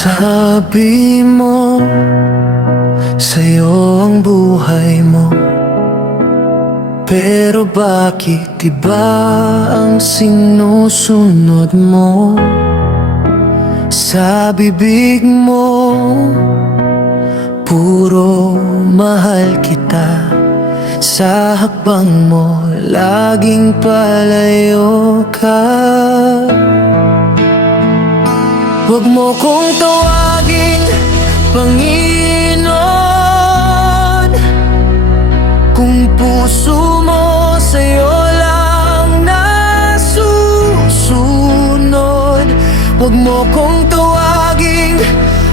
Sabi mo, sa'yo ang buhay mo, pero bakit iba ang sinusunod mo? Sa bibig mo, puro mahal kita. Sa hakbang mo, laging palayo ka. Huwag mo kong tawaging Panginoon kung puso mo sa'yo lang nasusunod. Huwag mo kong tawaging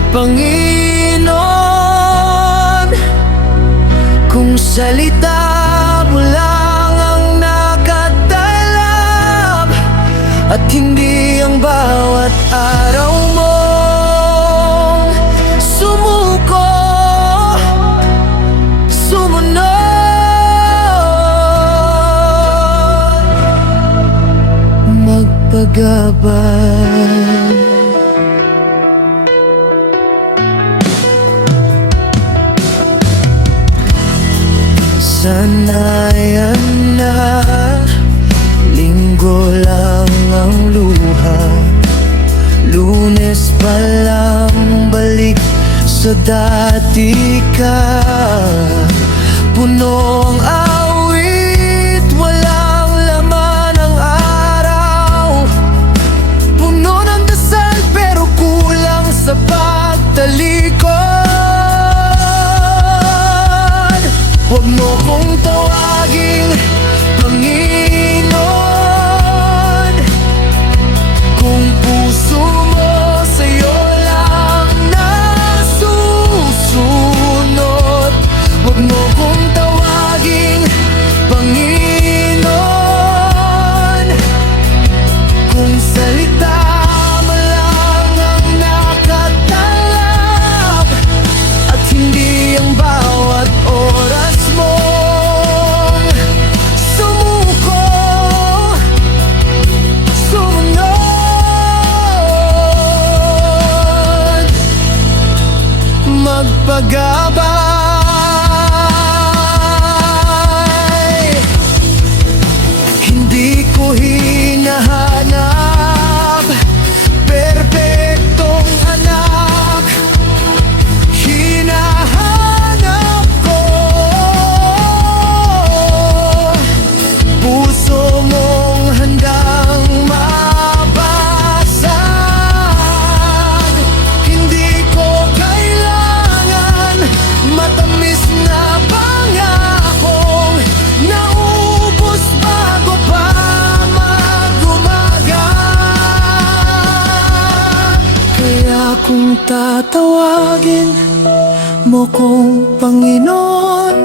Panginoon kung salita mo lang ang nakatalab at hindi ang bawat araw mong sumuko, sumunod, magpagabay. Sanayan na linggo lang ang luha, Lunes pa lang balik sa dati ka. Puno ang awit, walang laman ang araw. Puno ng dasal pero kulang sa pagtalikod. Huwag mo kong tawaging Panginoon kung puso mo sa'yo lang nasusunod. Huwag mo kong tawaging Panginoon kung salita mo lang ang nakatalab at hindi ang bawat oras mong sumuko, sumunod, magpagabay. Hindi ko hinahanap perpektong anak, hinahanap ko puso mong handang mabasag. Hindi ko kailangan matamis na pangakong naubos bago pa mag-umaga. Kaya kung tatawagin mo kong Panginoon,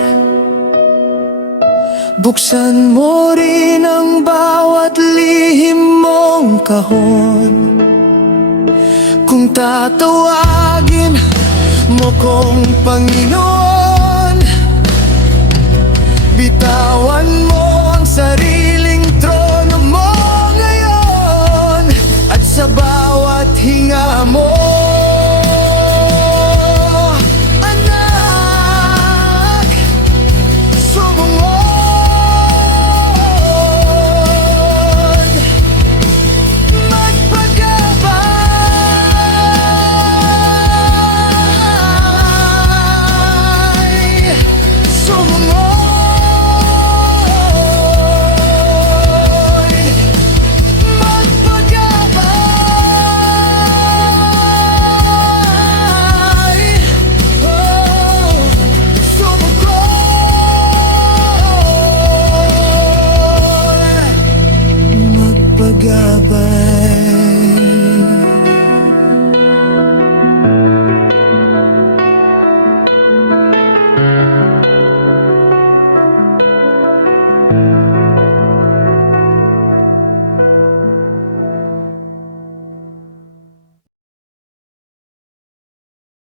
buksan mo rin ang bawat lihim mong kahon. Kung tatawagin mo kong Panginoon, bitawan mo ang sariling trono mo ngayon, at sa bawat hinga